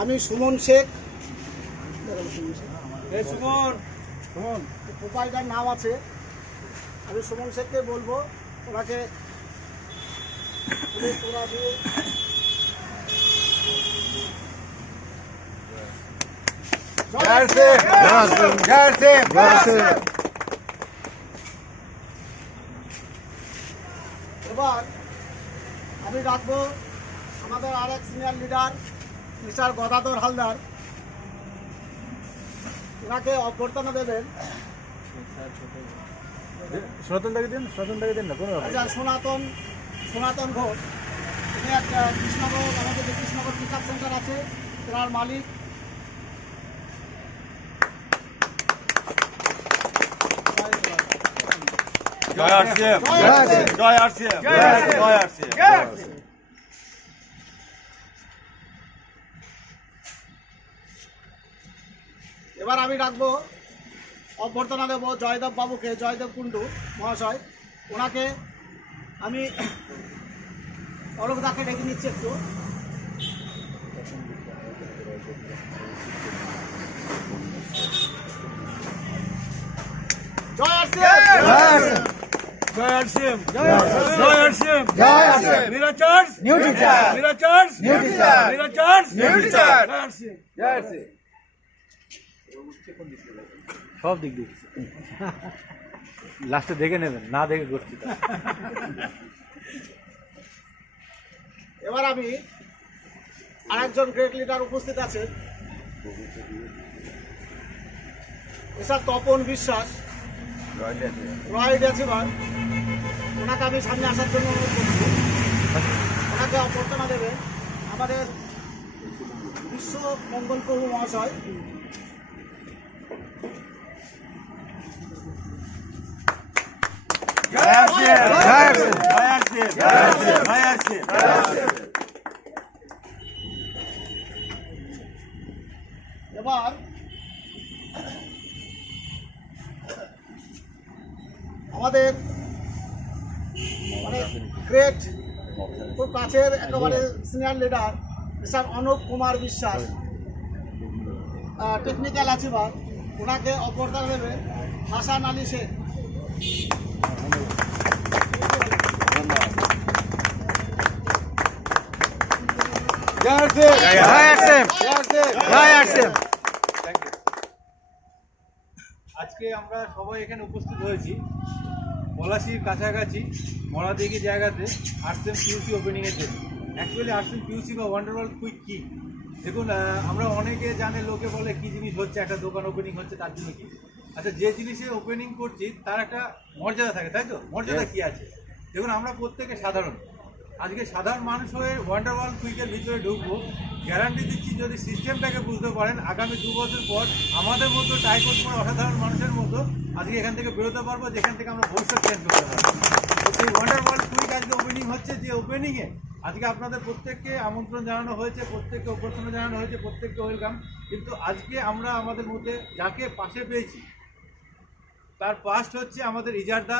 আমি সুমন শেখ। প্রোপাইটার নাম আছে। আমি সুমন শেখকে বলবো ওনাকে এবার আমি রাখবো আমাদের আরেক senior leader mister Gadadhar Haldar. ওনাকে অভ্যর্থনা দেবেন। সনাতনটাকে দিন না কোনো। আচ্ছা, সনাতন ঘোষ, উনি একটা কৃষ্ণনগর, আমাদের যে কৃষ্ণনগর পিক আপ সেন্টার আছে তার মালিক। এবার আমি রাখবো অভ্যর্থনা দেবো জয়দেব বাবুকে, জয়দেব কুণ্ডু মহাশয়। ওনাকে আমি অলোকদাকে ডেকে নিচ্ছি একটু। জয় আরসিএম, জয় আরসিএম, জয় আরসিএম, জয় আরসিএম। মেরা চার্জ নিউ টিচার, মেরা চার্জ নিউ টিচার, মেরা চার্জ নিউ টিচার। জয় আরসিএম, জয় আরসিএম। সব দিক দিয়ে লাস্টে দেখে নেবেন, না দেখে করছি। এবার আমি আরেকজন গ্রেট লিডার উপস্থিত আছেন, মিস্টার তপন বিশ্বাস, রয়্যাল ড্যাচিভার। ওনাকে আমি সামনে আসার জন্য অনুরোধ করছি। ওনাকে অভ্যর্থনা দেবেন আমাদের বিশ্ব মঙ্গল প্রভু মহাশয়। এবার আমাদের মানে গ্রেট খুব কাছের একেবারে senior leader mister Anup Kumar Biswas, technical achiever. ওনাকে অভ্যর্থনা দেবেন হাসান আলী শেখ। আজকে আমরা সবাই এখানে উপস্থিত হয়েছি পলাশির কাছাকাছি মরাদিঘি জায়গাতে আরসিএম পিউসি ওপেনিংয়ের জন্য। অ্যাকচুয়ালি আরসিএম পিউসি বা ওয়ান্ডারওয়ার্ল্ড কুইক কি, দেখুন আমরা অনেকে জানে, লোকে বলে কি জিনিস হচ্ছে, একটা দোকান ওপেনিং হচ্ছে তার জন্য কি। আচ্ছা, যে জিনিসে ওপেনিং করছি তার একটা মর্যাদা থাকে, তাই তো? মর্যাদা কি আছে দেখুন, আমরা প্রত্যেকে সাধারণ, আজকে সাধারণ মানুষ হয়ে ওয়ান্ডারওয়ার্ল্ড কুইকের ভিতরে ঢুকবো। গ্যারান্টি দিচ্ছি যদি সিস্টেমটাকে বুঝতে পারেন, আগামী 2 বছর পর আমাদের মতো টাইকোড করে অসাধারণ মানুষের মতো আজকে এখান থেকে বেরোতে পারবো, যেখান থেকে আমরা ভবিষ্যৎ চেঞ্জ করতে পারবো। তো সেই ওয়ান্ডারওয়ার্ল্ড কুইক আজকে ওপেনিং হচ্ছে, যে ওপেনিংয়ে আজকে আপনাদের প্রত্যেককে আমন্ত্রণ জানানো হয়েছে, প্রত্যেককে অভ্যর্থনা জানানো হয়েছে, প্রত্যেককে ওয়েলকাম। কিন্তু আজকে আমরা আমাদের মধ্যে যাকে পাশে পেয়েছি তার পাস্ট হচ্ছে আমাদের ইজারদা,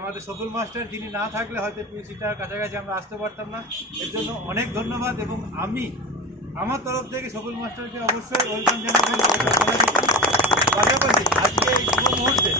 আমাদের সফল মাস্টার, যিনি না থাকলে হয়তো পিউসিটার কাছাকাছি আমরা আসতে পারতাম না। এর জন্য অনেক ধন্যবাদ। এবং আমি আমার তরফ থেকে সফল মাস্টারকে অবশ্যই ওয়েলকাম জানাবেন। পাশাপাশি আজকে এই শুভ মুহূর্তে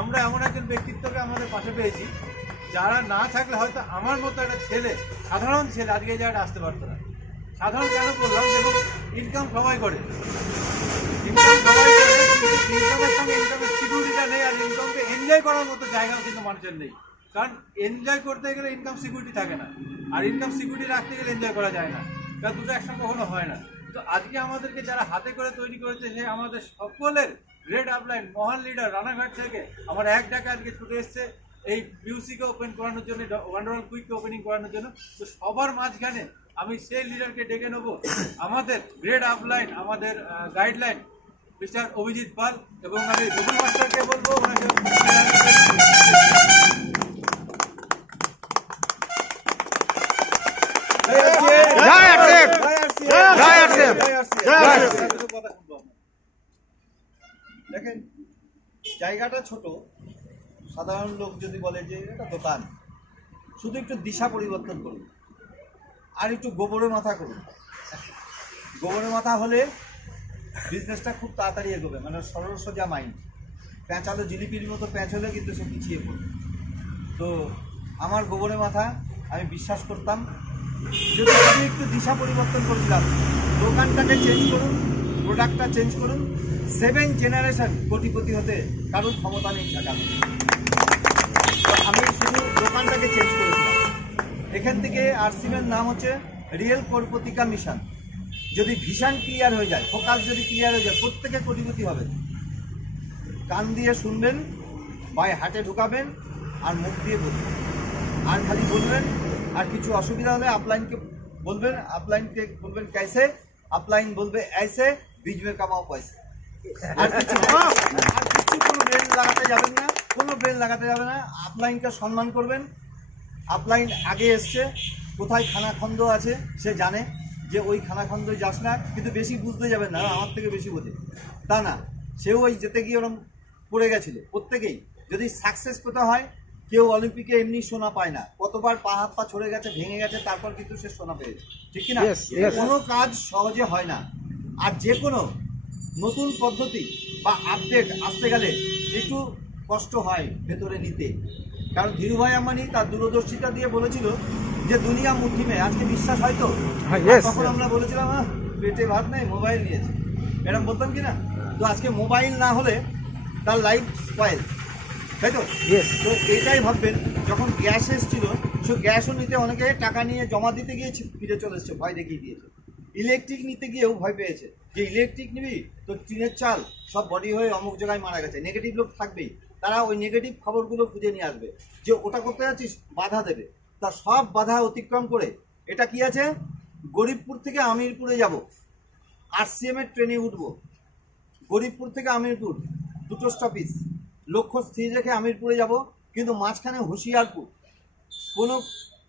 আমরা এমন একজন ব্যক্তিত্বকে আমাদের পাশে পেয়েছি, যারা না থাকলে হয়তো আমার মতো একটা ছেলে, সাধারণ ছেলে, আজকে এই জায়গাটা আসতে পারতো না। সাধারণ কেন বললাম, দেখুন ইনকাম সবাই করে, ইনকাম সবাই করে, কিন্তু ইনকামের সঙ্গে ইনকামের সিকিউরিটিটা নেই, আর ইনকামকে এনজয় করার মতো জায়গাও কিন্তু মানুষের নেই। কারণ এনজয় করতে গেলে ইনকাম সিকিউরিটি থাকে না, আর ইনকাম সিকিউরিটি রাখতে গেলে এনজয় করা যায় না, কারণ দুটো একসঙ্গে কখনো হয় না। তো আজকে আমাদেরকে যারা হাতে করে তৈরি করেছে, সে আমাদের সকলের গ্রেড আপলাইন মহান লিডার রানাঘাট থেকে আমার এক ডাকে আজকে ছুটে এসছে এই পিউসিকে ওপেন করানোর জন্য, ওয়ান্ডারওয়ার্ল্ড কুইককে ওপেনিং করানোর জন্য। তো সবার মাঝখানে আমি সেই লিডারকে ডেকে নেব, আমাদের গ্রেড আপলাইন, আমাদের গাইডলাইন মিস্টার অভিজিৎ পাল। এবং আমি সফল মাস্টারকে বলবো ওনাকে দেখেন জায়গাটা ছোট, সাধারণ লোক যদি বলে যে এটা দোকান, শুধু একটু দিশা পরিবর্তন করুন, আর একটু গোবরে মাথা করুন, গোবরের মাথা হলে বিজনেসটা খুব তাড়াতাড়ি এগোবে, মানে সরল সোজা মাইন্ড। প্যাঁচালো জিলিপির মতো প্যাঁচ হলে কিন্তু সে পিছিয়ে পড়বে। তো আমার গোবরের মাথা আমি বিশ্বাস করতাম, যদি আমি একটু দিশা পরিবর্তন করেছিলাম, দোকানটাকে চেঞ্জ করুন, প্রোডাক্টটা চেঞ্জ করুন, 7 জেনারেশন কোটিপতি হতে কারোর ক্ষমতা নেই ঠেকানো। তো আমি শুধু দোকানটাকে চেঞ্জ করেছিলাম। এখান থেকে আরসিএমের নাম হচ্ছে রিয়েল করপতিকা মিশন। যদি ভিশন ক্লিয়ার হয়ে যায়, ফোকাস যদি ক্লিয়ার হয়ে যায়, প্রত্যেকে কোটিপতি হবে। কান দিয়ে শুনবেন, বাই হাটে ঢুকাবেন, আর মুখ দিয়ে বলবেন, আর খালি বলবেন। আর কিছু অসুবিধা হলে আপলাইনকে বলবেন, আপলাইনকে বলবেন कैसे, আপলাইন বলবে ऐसे, बीच में कमाओ पैसे। আর কিছু কোনো ব্রেন লাগাতে যাবেন না, কোনো ব্রেন লাগাতে যাবে না। আপলাইনকে সম্মান করবেন। আপলাইন আগে এসছে, কোথায় খানাখন্দ আছে সে জানে, যে ওই খানাখন্দে যাস না, কিন্তু বেশি বুঝতে যাবেন না, আমার থেকে বেশি বোঝে তা না। সেও ওই যেতে গিয়ে ওরকম পড়ে গেছিল। প্রত্যেকেই যদি সাকসেস পেতে হয়, কেউ অলিম্পিকে এমনি সোনা পায় না, কতবার পা হাত পা ছড়ে গেছে, ভেঙে গেছে, তারপর কিন্তু সে সোনা পেয়েছে, ঠিক কিনা? কোনো কাজ সহজে হয় না। আর যে কোনো নতুন পদ্ধতি বা আপডেট আসতে গেলে একটু কষ্ট হয় ভেতরে নিতে। কারণ ধীরুভাই আম্বানি তার দূরদর্শিতা দিয়ে বলেছিল যে দুনিয়া মুঠি মে। আজকে বিশ্বাস হয়তো? তখন আমরা বলেছিলাম পেটে ভাত নেই, মোবাইল নিয়েছে, এরকম বলতাম কিনা? তো আজকে মোবাইল না হলে তার লাইফ স্পয়েল, তাই তো? তো এটাই ভাববেন, যখন গ্যাস এসেছিল, সে গ্যাসও নিতে অনেকে টাকা নিয়ে জমা দিতে গিয়ে ফিরে চলে এসছে, ভয় দেখিয়ে দিয়েছে। ইলেকট্রিক নিতে গিয়েও ভয় পেয়েছে, যে ইলেকট্রিক নিবি তো টিনের চাল সব বডি হয়ে অমুক জায়গায় মারা গেছে। নেগেটিভ লোক থাকবেই, তারা ওই নেগেটিভ খবরগুলো খুঁজে নিয়ে আসবে, যে ওটা করতে যাচ্ছিস, বাধা দেবে। তা সব বাধা অতিক্রম করে এটা কি আছে, গরিবপুর থেকে আমিরপুরে যাব, আরসিএমের ট্রেনে উঠবো। গরিবপুর থেকে আমিরপুর 2টো স্টপেজ, লক্ষ্য স্থির রেখে আমিরপুরে যাব, কিন্তু মাঝখানে হুঁশিয়ারপুর।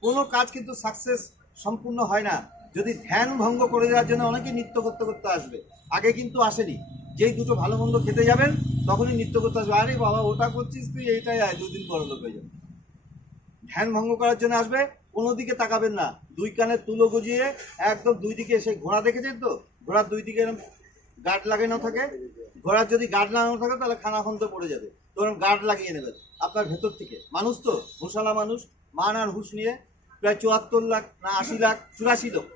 কোনো কাজ কিন্তু সাকসেস সম্পূর্ণ হয় না যদি ধ্যান ভঙ্গ করে দেওয়ার জন্য অনেকে নৃত্য করতে করতে আসবে। আগে কিন্তু আসেনি, যেই দুটো ভালো মন্দ খেতে যাবেন তখনই নৃত্য করতে আসবে, আরে বাবা ওটা করছিস তুই, এইটাই আয়, 2 দিন বড় লোক হয়ে যাবে। ধ্যান ভঙ্গ করার জন্য আসবে, কোনো দিকে তাকাবেন না, 2 কানের তুলো গজিয়ে একদম 2 দিকে। সেই ঘোড়া দেখেছেন তো, ঘোড়ার 2 দিকে এরকম গার্ড লাগানো থাকে। ঘোড়ার যদি গার্ড লাগানো থাকে তাহলে খানাখন্দ পড়ে যাবে, তখন গার্ড লাগিয়ে নেবেন আপনার ভেতর থেকে। মানুষ তো হুঁশালা মানুষ, মান আর হুঁশ নিয়ে প্রায় 74 লাখ না 80 লাখ 84 লোক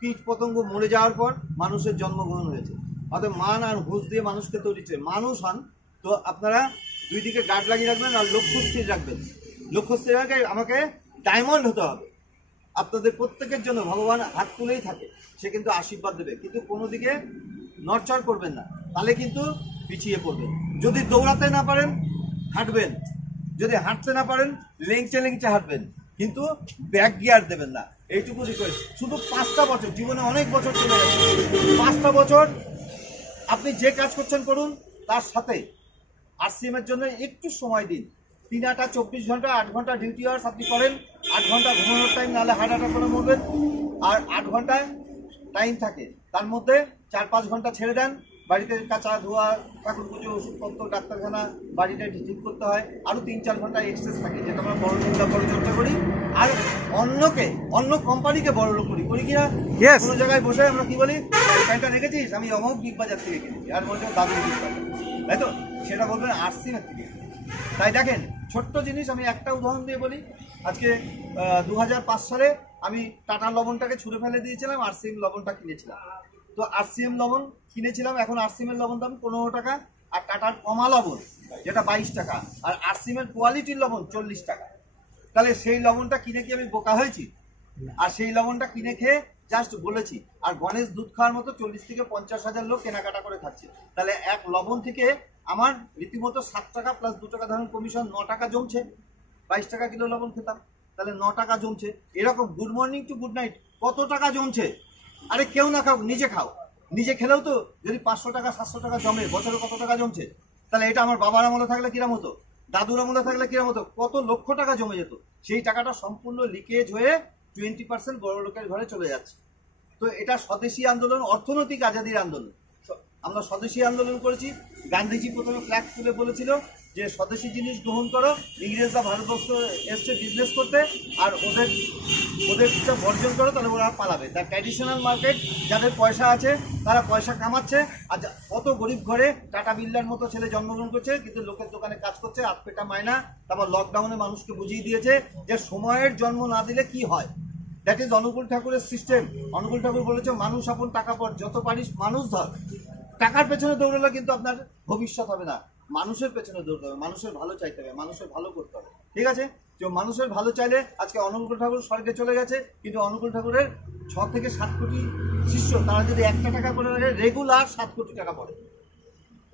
কীট পতঙ্গ মরে যাওয়ার পর মানুষের জন্মগ্রহণ হয়েছে। অর্থাৎ মান আর হুঁশ দিয়ে মানুষকে তৈরি করে মানুষ হন। তো আপনারা 2 দিকে গার্ড লাগিয়ে রাখবেন, আর লক্ষ্য স্থির রাখবেন। লক্ষ্য স্থির রাখে আমাকে ডায়মন্ড হতে হবে। আপনাদের প্রত্যেকের জন্য ভগবান হাত তুলেই থাকে, সে কিন্তু আশীর্বাদ দেবে, কিন্তু কোনো দিকে নড়চড় করবেন না, তাহলে কিন্তু পিছিয়ে পড়বেন। যদি দৌড়াতে না পারেন হাঁটবেন, যদি হাঁটতে না পারেন লেংচে লেংচে হাঁটবেন, কিন্তু ব্যাক গিয়ার দেবেন না। এইটুকু রিকোয়েস্ট। শুধু 5টা বছর, জীবনে অনেক বছর চলে গেছে, 5টা বছর আপনি যে কাজ করছেন করুন, তার সাথে আরসিএমের জন্য একটু সময় দিন। 3 24 ঘন্টা 8 ঘন্টা ডিউটি আওয়ার্স আপনি করেন, 8 ঘন্টা ঘুমানোর টাইম, নাহলে হার্ট অ্যাটাক করে মরবেন। আর 8 ঘন্টায় টাইম থাকে, তার মধ্যে 4-5 ঘন্টা ছেড়ে দেন, বাড়িতে কাঁচা ধোয়া, ঠাকুর পুজো, ওষুধপত্র, ডাক্তারখানা, বাড়িটা ঠিক করতে হয়। আরও 3-4 ঘন্টা এক্সেস থাকে, যেটা আমরা বড় চিন্তা বড় চর্চা করি। আর অন্য কোম্পানিকে বড় লোক করি কিনা? কোনো জায়গায় বসে আমরা কি বলি, প্যান্টটা রেখেছিস, আমি অমুক বিগ বাজার থেকে কিনেছি, আর বলছে দাদু বিগ বাজার, তাই তো? সেটা বলবেন আরসিএমের থেকে। তাই দেখেন, ছোট্ট জিনিস আমি একটা উদাহরণ দিয়ে বলি। আজকে 2005 সালে আমি টাটা লবণটাকে ছুঁড়ে ফেলে দিয়েছিলাম, আরসিএম লবণটা কিনেছিলাম। তো আরসিএম লবণ কিনেছিলাম, এখন আরসিএমের লবণ দাম 15 টাকা, আর টাটার কমা লবণ যেটা 22 টাকা, আর আরসিএমের কোয়ালিটির লবণ 40 টাকা। তাহলে সেই লবণটা কিনে কি আমি বোকা হয়েছি? আর সেই লবণটা কিনে খেয়ে জাস্ট বলেছি। আর গণেশ দুধ খাওয়ার মতো 40 থেকে 50 হাজার লোক কেনাকাটা করে খাচ্ছে। তাহলে এক লবণ থেকে আমার রীতিমতো 7 টাকা প্লাস 2 টাকা ধরুন কমিশন, 9 টাকা জমছে। 22 টাকা কিলো লবণ খেতাম, তাহলে 9 টাকা জমছে। এরকম good morning to good night কত টাকা জমছে? আরে কেউ না খাও, নিজে খাও। নিজে খেলেও তো যদি 500 টাকা 700 টাকা জমে, বছরে কত টাকা জমছে? তাহলে এটা আমার বাবার আমলে থাকলে কিরম হতো, দাদুর আমলে থাকলে কিরম হতো, কত লক্ষ টাকা জমে যেত। সেই টাকাটা সম্পূর্ণ লিকেজ হয়ে 20% বড় লোকের ঘরে চলে যাচ্ছে। তো এটা স্বদেশী আন্দোলন, অর্থনৈতিক আজাদির আন্দোলন। আমরা স্বদেশী আন্দোলন করেছি। গান্ধীজি প্রথমে ফ্ল্যাগ তুলে বলেছিল যে স্বদেশি জিনিস গ্রহণ করো, ইংরেজরা ভারতবর্ষ এসছে বিজনেস করতে, আর ওদের বর্জন করো, তাহলে ওরা পালাবে। তার ট্র্যাডিশনাল মার্কেট, যাদের পয়সা আছে তারা পয়সা কামাচ্ছে, আর কত গরিব ঘরে টাটা বিল্লার মতো ছেলে জন্মগ্রহণ করছে, কিন্তু লোকের দোকানে কাজ করছে, আধপেটা মায়না। তারপর লকডাউনে মানুষকে বুঝিয়ে দিয়েছে যে সময়ের জন্ম না দিলে কি হয়। দ্যাট ইজ অনুকূল ঠাকুরের সিস্টেম। অনুকূল ঠাকুর বলেছে মানুষ আপন টাকা পর, যত পারিস মানুষ ধর। টাকার পেছনে দৌড়ালে কিন্তু আপনার ভবিষ্যৎ হবে না, মানুষের পেছনে দৌড়তে হবে, মানুষের ভালো চাইতে হবে, মানুষের ভালো করতে হবে, ঠিক আছে? যে মানুষের ভালো চাইলে আজকে অনুকূল ঠাকুর স্বর্গে চলে গেছে, কিন্তু অনুকূল ঠাকুরের 6 থেকে 7 কোটি শিষ্য, তারা যদি 1 টাকা করে রাখে রেগুলার 7 কোটি টাকা পড়ে।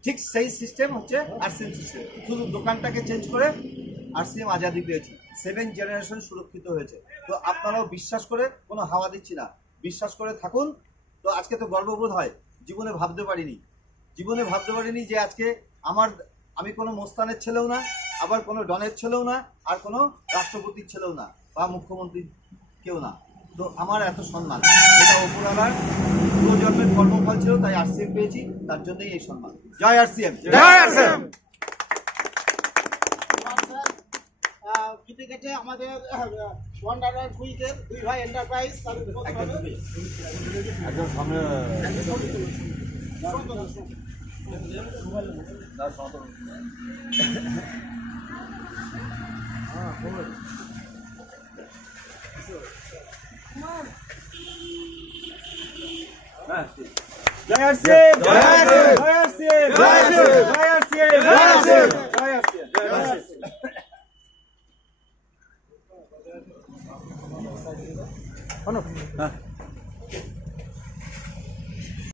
ঠিক সেই সিস্টেম হচ্ছে আরসিএম সিস্টেম, শুধু দোকানটাকে চেঞ্জ করে আরসিএম আজাদি পেয়েছি, 7 জেনারেশন সুরক্ষিত হয়েছে। তো আপনারাও বিশ্বাস করে, কোনো হাওয়া দিচ্ছি না, বিশ্বাস করে থাকুন। তো আজকে তো গর্ববোধ হয়, জীবনে ভাবতে পারিনি যে আজকে আমি কোনো মোস্তানের ছেলেও না, আবার কোনো ডনের ছেলেও না, আর কোনো রাষ্ট্রপতির ছেলেও না, বা মুখ্যমন্ত্রী কেউ না। তো আমার এত সম্মান, এটা অপুরালার পূর্বজন্মের কর্মফল ছিল, তাই আরসিএম পেয়েছি, তার জন্যই এই সম্মান। জয় আরসিএম, জয় আরসিএম। ক্রিকেটে আমাদের ওয়ান্ডারওয়ার কুইকের 2 ভাই এন্টারপ্রাইজ, একদম সামনে জয় আরসিএম, জয়